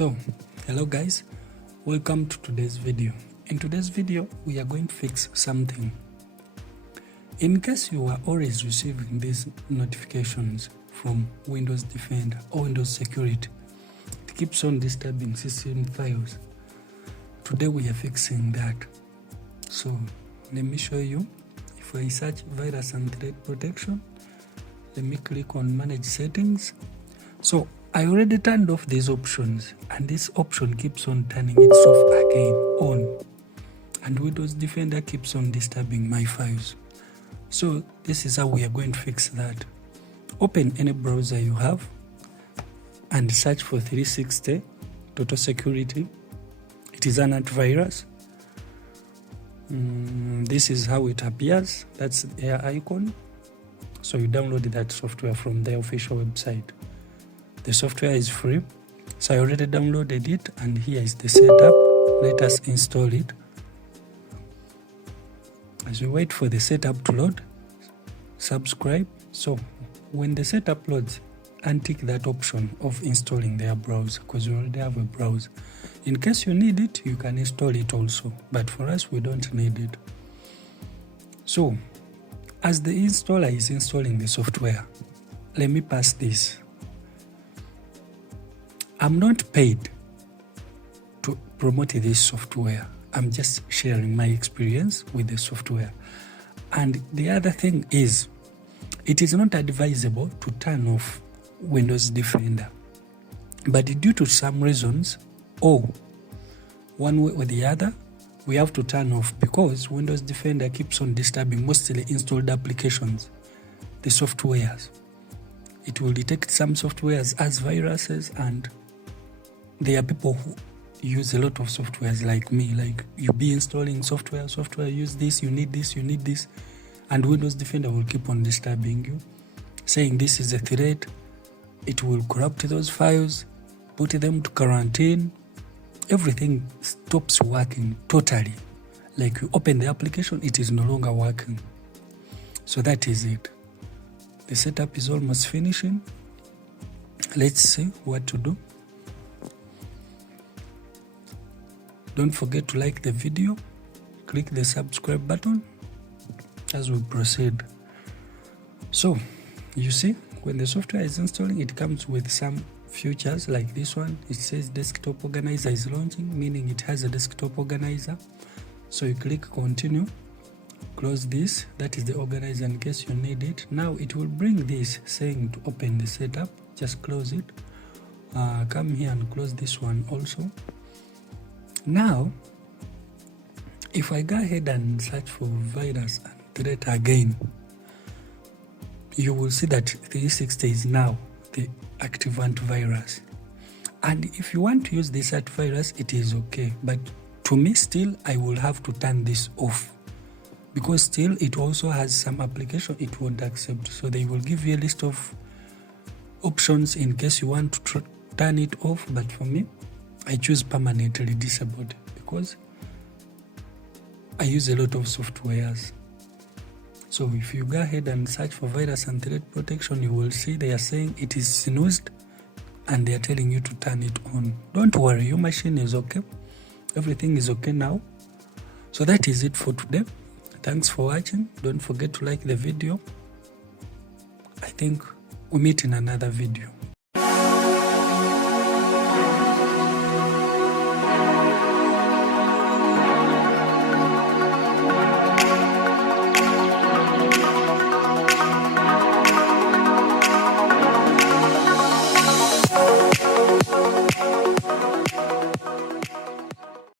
So hello guys, welcome to today's video. In today's video we are going to fix something. In case you are always receiving these notifications from Windows Defender or Windows Security, it keeps on disturbing system files. Today we are fixing that. So let me show you. If I search virus and threat protection, let me click on manage settings. So I already turned off these options, and this option keeps on turning itself again on, and Windows Defender keeps on disturbing my files. So this is how we are going to fix that. Open any browser you have and search for 360 Total Security. It is an antivirus. This is how it appears. That's their icon. So you download that software from their official website. The software is free, so I already downloaded it, and here is the setup. Let us install it. As we wait for the setup to load, subscribe. So when the setup loads, untick that option of installing their browser, because we already have a browser. In case you need it, you can install it also, but for us we don't need it. So as the installer is installing the software, let me pass this. I'm not paid to promote this software. I'm just sharing my experience with the software. And the other thing is, it is not advisable to turn off Windows Defender. But due to some reasons, or one way or the other, we have to turn off, because Windows Defender keeps on disturbing mostly installed applications, the softwares. It will detect some softwares as viruses, and there are people who use a lot of softwares like me, like you be installing software, use this, you need this, and Windows Defender will keep on disturbing you, saying this is a threat. It will corrupt those files, put them to quarantine. Everything stops working totally. Like you open the application, it is no longer working. So that is it. The setup is almost finishing. Let's see what to do. Don't forget to like the video, click the subscribe button as we proceed. So you see, when the software is installing, it comes with some features like this one. It says desktop organizer is launching, meaning it has a desktop organizer. So you click continue, close this. That is the organizer in case you need it. Now it will bring this saying to open the setup. Just close it. Come here and close this one also. Now, if I go ahead and search for virus and threat again, you will see that 360 is now the active antivirus. And if you want to use this antivirus, it is okay. But to me, still, I will have to turn this off, because still it also has some application it won't accept. So they will give you a list of options in case you want to turn it off. But for me, I choose permanently disabled, because I use a lot of softwares. So if you go ahead and search for virus and threat protection, you will see they are saying it is snoozed, and they are telling you to turn it on. Don't worry, your machine is okay. Everything is okay now. So that is it for today. Thanks for watching. Don't forget to like the video. I think we meet in another video.